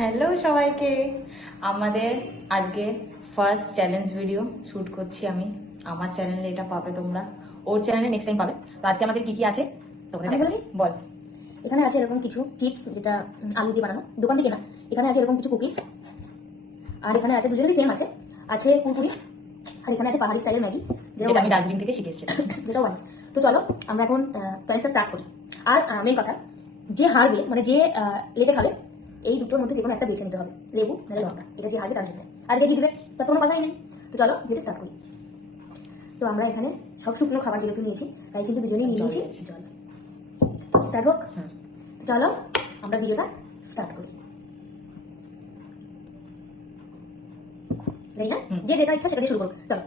Hello সবাইকে, আমাদের আজকে ফার্স্ট চ্যালেঞ্জ ভিডিও শুট করছি আমি। আমার চ্যানেলে এটা পাবে তোমরা, ওর চ্যানেলে নেক্সট টাইম পাবে। তো আজকে আমাদের কি কি আছে তোমরা বলছি, বল। এখানে আছে এরকম কিছু চিপস, যেটা আলু দিয়ে বানানো, দোকান থেকে না। এখানে আছে এরকম কিছু কুকিজ, আর এখানে আছে দুজনেরই সেম আছে, আছে কুরকুরি, আর এখানে আছে পাহাড়ি স্টাইলের ম্যাগি, যেটা আমি দার্জিলিং থেকে শিখেছি, যেটা ওয়ান। তো চলো আমরা এখন চ্যালেঞ্জটা স্টার্ট করি। আর মেন কথা, যে হারবে মানে যে লেটে খাবে, এই দুটোর মধ্যে যে কোনো একটা বেছে নিতে হবে, লেবু নাহলে লঙ্কা। এটা যে হারবে তার জন্য, আর যে জিতবে তার কোনো কথাই নেই। তো চলো ভিডিও স্টার্ট করি। তো আমরা এখানে সব শুকনো খাবার যেহেতু নিয়েছি, তাই কিন্তু দুজনেই নিয়েছি জল। স্টার্ট হোক। চলো আমরা ভিডিওটা স্টার্ট করি। রেডি না? যে যেটা ইচ্ছা সেটা দিয়ে শুরু করো। চলো।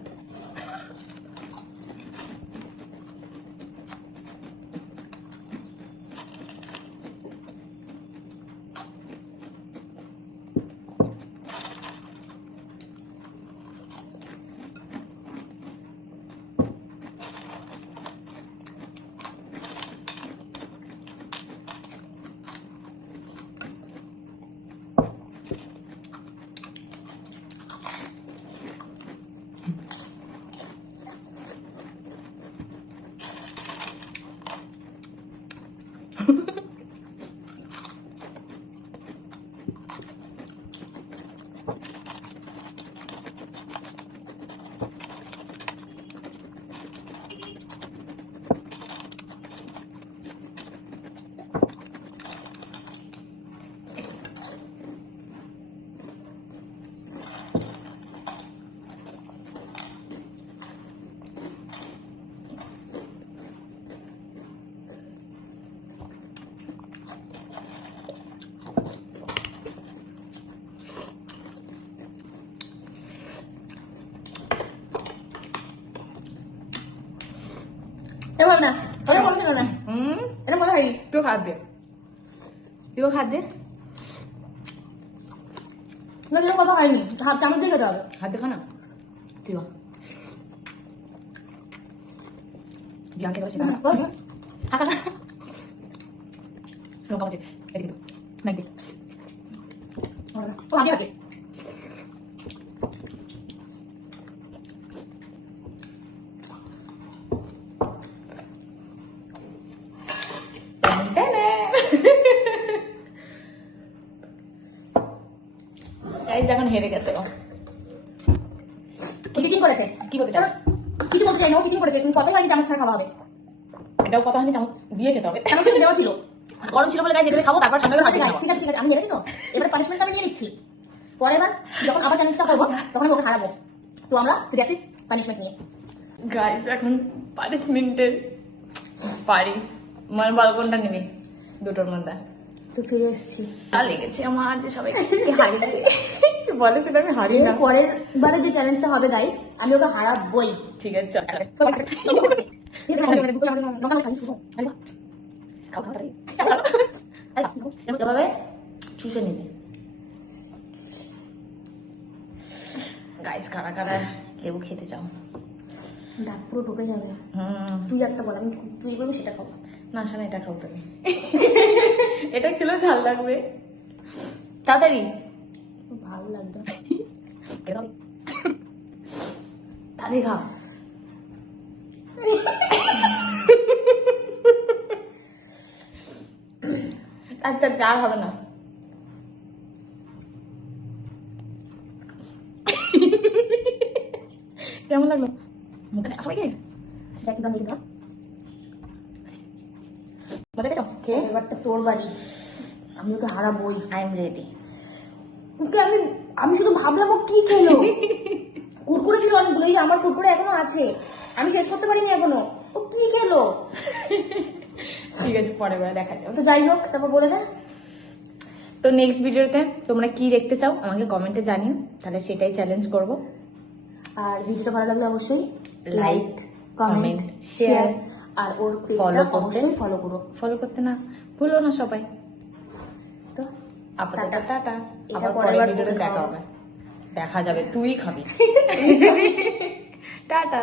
এবার না, কথা বলছিল না। এটা মনে হয়নি। তুই হাত দে, তুইও হাত দে। না, এরকম কথা হয়নি। হাত চামচ দিয়ে খেতে হবে। হাত দেখা না, তুইও বিয়াকে দাও সেটা লঙ্কা মাঝে এদিকে নাক দে। ও আগে আগে এখন হেরে গেছে। চিটিং করেছে। কি করতে চাস? কিছু বলতে চাই না, ও চিটিং করেছে। তুমি কথাই হয়নি চামচ ছাড়া খাওয়া হবে। এটাও কথা হয়নি, চামচ দিয়ে খেতে হবে। চামচ কিন্তু দেওয়া ছিল। গরম ছিল বলে গাইস এগুলো খাবো, তারপর ঠান্ডা করে ঠিক আছে ঠিক আছে, আমি হেরেছি তো, এবারে পানিশমেন্ট আমি নিয়ে নিচ্ছি। পরের বার যখন আবার চ্যালেঞ্জটা করবো তখন আমি ওকে হারাবো। তো আমরা ফিরে আসি পানিশমেন্ট নিয়ে। গাইস এখন পানিশমেন্টের পারি, মানে বল কোনটা নিবি দুটোর মধ্যে? তো ফিরে এসেছি। লেগেছে আমার যে সবাইকে হারিয়ে দিই বলে সেটা আমি হারি না। পরের বারে যে চ্যালেঞ্জটা হবে গাইস, আমি ওকে হারাবই। ঠিক আছে চল। এভাবে চুষে নিবি। গাইস কারা কারা লেবু খেতে চাও? দাঁত পুরো ঢুকে যাবে। তুই একটা বল, আমি তুই বলবি সেটা খাবো। না শোনা, এটা খাও তুমি। এটা খেলেও ঝাল লাগবে, তাড়াতাড়ি। ভালো লাগবে। তাড়াতাড়ি খা। আচ্ছা আর হবে না। কেমন লাগলো মুখে সবাইকে? একদম একদম মজা পেয়েছো খেয়ে? এবারটা তোর বাড়ি, আমি ওকে হারাবই। I am ready. ওকে আমি শুধু ভাবলাম ও কি খেলো। কুরকুরে ছিল অনেকগুলো, এই আমার কুরকুরে এখনো আছে, আমি শেষ করতে পারিনি এখনো। ও কি খেলো? ঠিক আছে পরের বার দেখা যাবে। তো যাই হোক, তারপর বলে দে। তো নেক্সট ভিডিওতে তোমরা কি দেখতে চাও আমাকে কমেন্টে জানিও, তাহলে সেটাই চ্যালেঞ্জ করব। আর ভিডিওটা ভালো লাগলে অবশ্যই লাইক, কমেন্ট, শেয়ার আর ওর ফলো পেজটা অবশ্যই ফলো করো। ফলো করতে না ভুলো না সবাই। তো আপাতত টাটা। এটা আবার পরের পরের বার ভিডিওতে দেখা হবে, দেখা যাবে, তুই খাবি। টাটা।